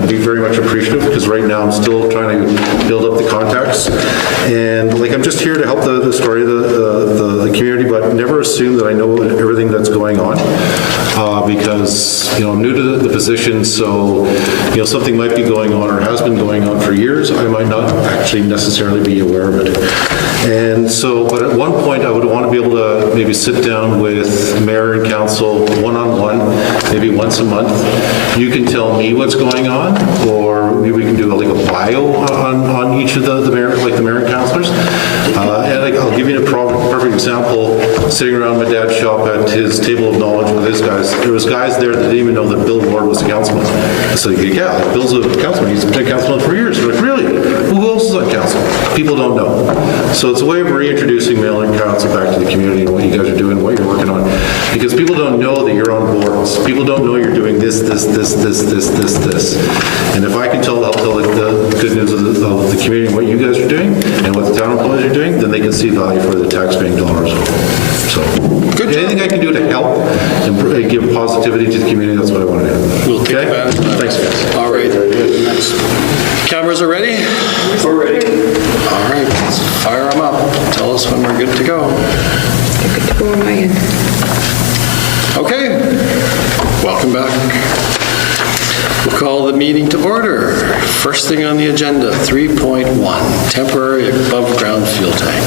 I'd be very much appreciative, because right now I'm still trying to build up the contacts. And like, I'm just here to help the story of the community, but never assume that I know everything that's going on, because, I'm new to the position, so, something might be going on or has been going on for years. I might not actually necessarily be aware of it. And so, but at one point, I would want to be able to maybe sit down with mayor and council one-on-one, maybe once a month. You can tell me what's going on, or maybe we can do like a bio on each of the mayor, like the mayor and councilors. And I'll give you a perfect example. Sitting around my dad's shop at his table of knowledge with his guys, there was guys there that didn't even know that Bill Ward was a councilman. So yeah, Bill's a councilman. He's been a councilman for years. They're like, really? Who else is on council? People don't know. So it's a way of reintroducing mayor and council back to the community and what you guys are doing, what you're working on. Because people don't know that you're on boards. People don't know you're doing this. And if I can help tell the good news of the community and what you guys are doing and what the town employees are doing, then they can see value for the taxpaying dollars. So anything I can do to help and give positivity to the community, that's what I want to do. We'll take that. Thanks, guys. All right. Cameras are ready? We're ready. All right, let's fire them up. Tell us when we're good to go. You're good to go on my end. Okay, welcome back. We'll call the meeting to order. First thing on the agenda, 3.1, temporary above-ground fuel tank.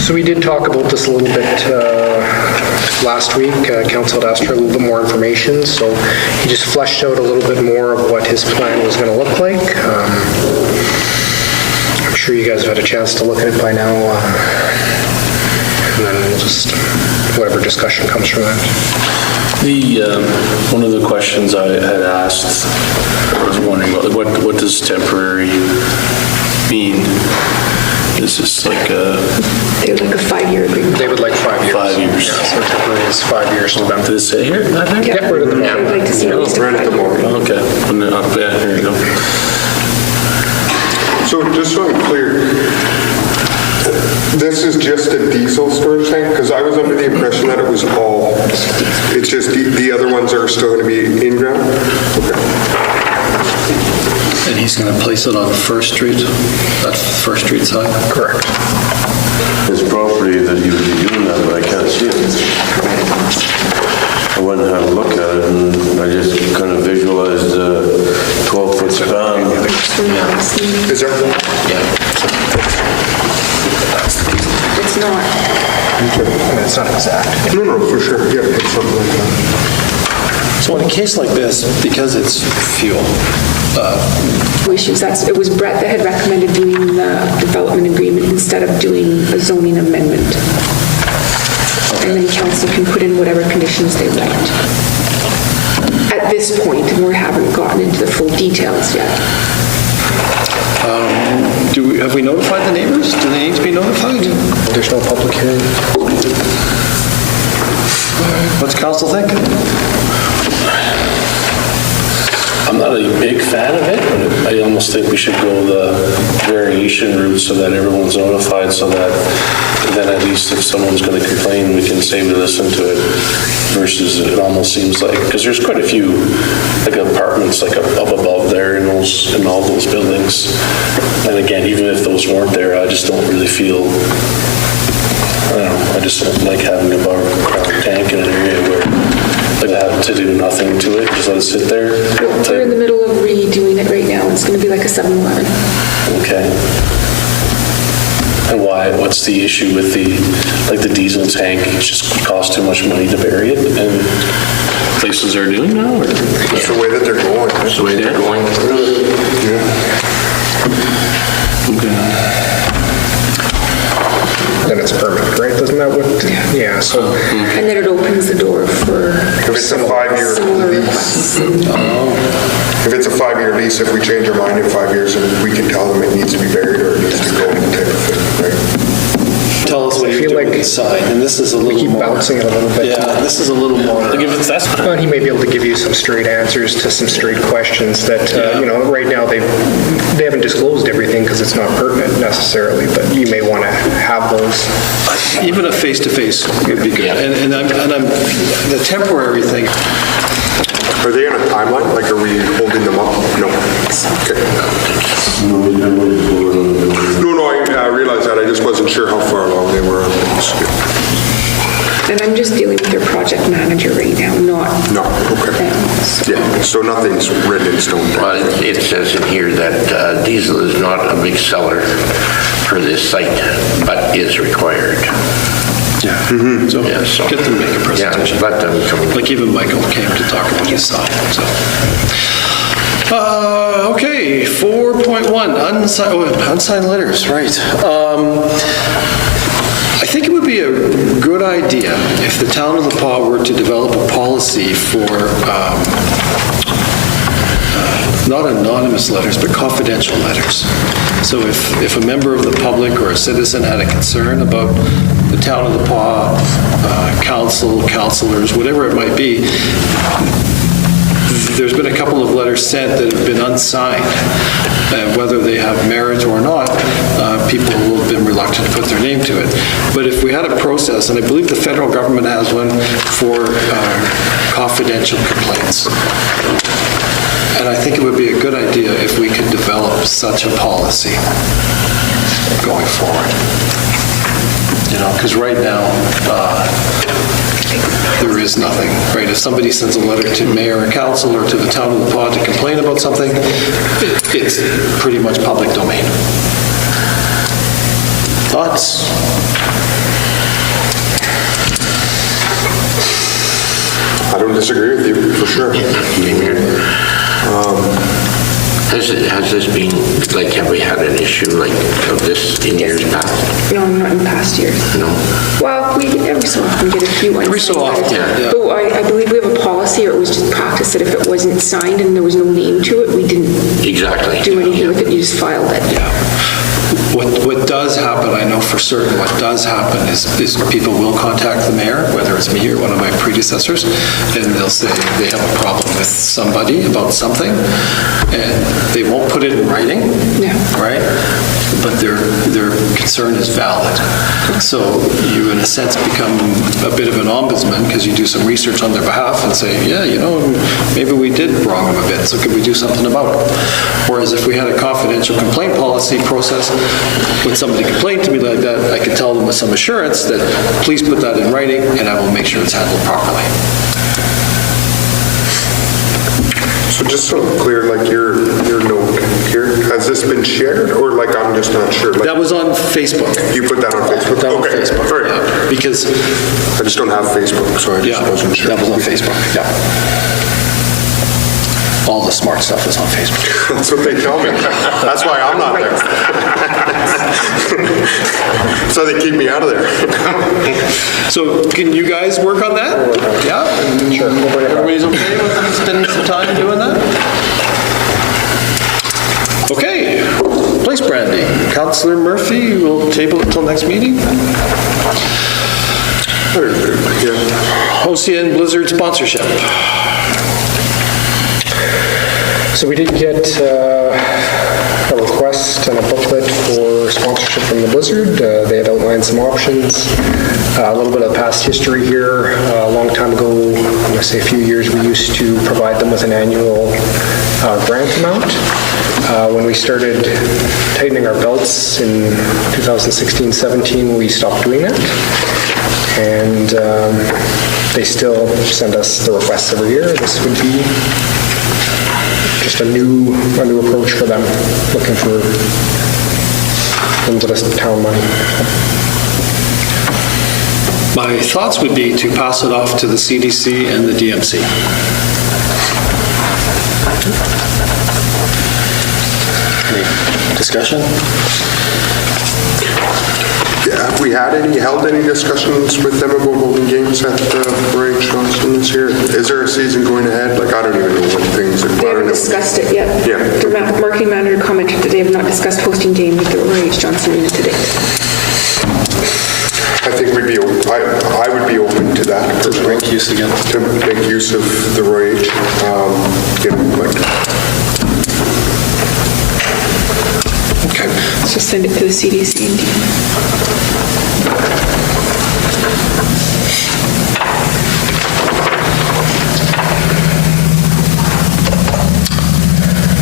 So we did talk about this a little bit last week. Council had asked for a little bit more information, so he just fleshed out a little bit more of what his plan was going to look like. I'm sure you guys have had a chance to look at it by now, and then we'll just, whatever discussion comes from that. One of the questions I had asked, I was wondering, what does temporary mean? Is this like a... They would like a 5-year agreement. They would like 5 years. 5 years. Yeah, so temporary is 5 years to them. Did it say here? Not there? Yeah, right at the they'd moment. like to see at least a 5-year. Okay. Yeah, here you go. So just so I'm clear, this is just a diesel storage tank? Because I was under the impression that it was all, it's just the other ones are still going to be in-ground? Okay. And he's going to place it on First Street, that First Street side? Correct. His property that he would be doing that, but I can't see it. I went and had a look at it, and I just kind of visualized a 12-foot span. Is there? It's not. It's not exact. No, for sure. Yeah, it's something like that. So in a case like this, because it's fuel, Issues. It was Brett that had recommended doing the development agreement instead of doing a zoning amendment. And then council can put in whatever conditions they want. At this point, and we haven't gotten into the full details yet. have we notified the neighbors? Do they need to be notified? There's no public hearing. What's council think? I'm not a big fan of it, but I almost think we should go the variation route so that everyone's notified, so that then at least if someone's going to complain, we can say we listen to it, versus it almost seems like, because there's quite a few like apartments like up above there in all those buildings. And again, even if those weren't there, I just don't really feel, I don't know, I just don't like having a above-ground tank in an area where like have to do nothing to it, just let it sit there. We're in the middle of redoing it right now. It's going to be like a 7-Eleven. Okay. And why? What's the issue with the diesel tank? It just costs too much money to bury it, and places are doing now, or? That's the way that they're going. That's the way they're going. Then it's permanent, right? Doesn't that what? Yeah, so. And then it opens the door for If it's a 5-year similar lease, requests. if it's a 5-year lease, if we change our mind in 5 years, and we can tell them it needs to be buried or it needs to go type of thing, right? Tell us what I you're feel doing like inside, and this is a little Keep more. bouncing it a little bit. Yeah, this is a little more. Like if it's, that's Well, he may be able to give you some straight answers to some straight questions that, right now they haven't disclosed everything because it's not pertinent necessarily, but you may want to have have those. Even a face-to-face would be good. And I'm, the temporary thing, Are they on a timeline? Like, are we holding them up? No. Okay. No, I realize that. I just wasn't sure how far along they were on things. And I'm just dealing with their project manager right now, not No, okay. them. So- Yeah, so nothing's written in stone. Well, it says in here that diesel is not a big seller for this site, but is required. so Yeah, so- get them to make a Yeah, presentation. let them come. Like even Michael came to talk about his side, so. Okay, 4.1, unsigned letters, right. I think it would be a good idea if the town of La Pas were to develop a policy for not anonymous letters, but confidential letters. So if a member of the public or a citizen had a concern about the town of La Pas, council, councilors, whatever it might be, there's been a couple of letters sent that have been unsigned. Whether they have merit or not, people will have been reluctant to put their name to it. But if we had a process, and I believe the federal government has one for confidential complaints, and I think it would be a good idea if we could develop such a policy going forward. You know, because right now, there is nothing, right? If somebody sends a letter to mayor and council or to the town of La Pas to complain about something, it's pretty much public domain. Thoughts? I don't disagree with you, for sure. Has this been, like, have we had an issue like of this in years past? No, not in past years. No? Well, we every so often get a few ones. Every so often, yeah. But I believe we have a policy, or it was just practice, that if it wasn't signed and there was no name to it, we didn't Exactly. do anything with it, you just filed it. Yeah. What does happen, I know for certain, what does happen is people will contact the mayor, whether it's me or one of my predecessors, and they'll say they have a problem with somebody about something, and they won't put it in writing, Yeah. right? But their concern is valid. So you, in a sense, become a bit of an ombudsman because you do some research on their behalf and say, yeah, you know, maybe we did wrong them a bit, so could we do something about it? Whereas if we had a confidential complaint policy process, when somebody complained to me like that, I could tell them with some assurance that, please put that in writing and I will make sure it's handled properly. So just so I'm clear, like your note here, has this been shared, or like I'm just not sure? Like, That was on Facebook. you put that on Facebook? Put that on Okay, Facebook, all right. yeah. Because, I just don't have Facebook, so I yeah, just wasn't sure. that was on Facebook, yeah. All the smart stuff is on Facebook. That's what they tell me. That's why I'm not there. So they keep me out of there. So can you guys work on that? Yeah? Sure. We'll bring it back. Everybody's okay with spending some time doing that? Okay, place branding. Councillor Murphy, we'll table it till next meeting. Yeah. Ocean Blizzard sponsorship. So we did get a request and a booklet for sponsorship from the Blizzard. They had outlined some options, a little bit of past history here. A long time ago, I'm going to say a few years, we used to provide them with an annual grant amount. When we started tightening our belts in 2016-17, we stopped doing that. And they still send us the requests every year. This would be just a new approach for them, looking for into this town money. My thoughts would be to pass it off to the CDC and the DMC. Any discussion? Yeah, have we held any discussions with them about holding games at Roy Johnston this year? Is there a season going ahead? Like, I don't even know what things. They haven't discussed it yet. Yeah. The marketing manager commented that they have not discussed hosting games at the Roy H. Johnson Arena to date. I think we'd be, I would be open to that. To make use again. To make use of the Roy H. You know, like, Okay. time. So send it to the CDC and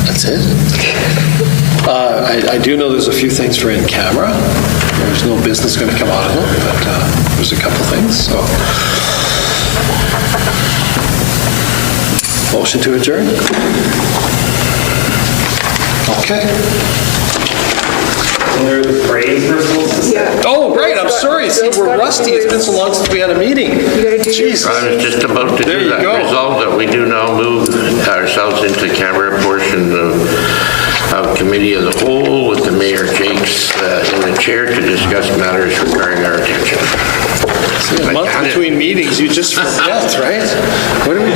That's it. I do know there's a few things for in camera. There's no business going to come out of them, but there's a couple things, so. Motion to adjourn? Okay. Yeah. Oh, right, I'm sorry. See, we're rusty. It's been so long since we had a meeting. You gotta do Jesus. I was just about to There do you that. go. Resolve that we do now move ourselves into camera portion of committee as a whole with the Mayor Jakes in the chair to discuss matters requiring our attention. A month between meetings, you just forget, right? What are we doing?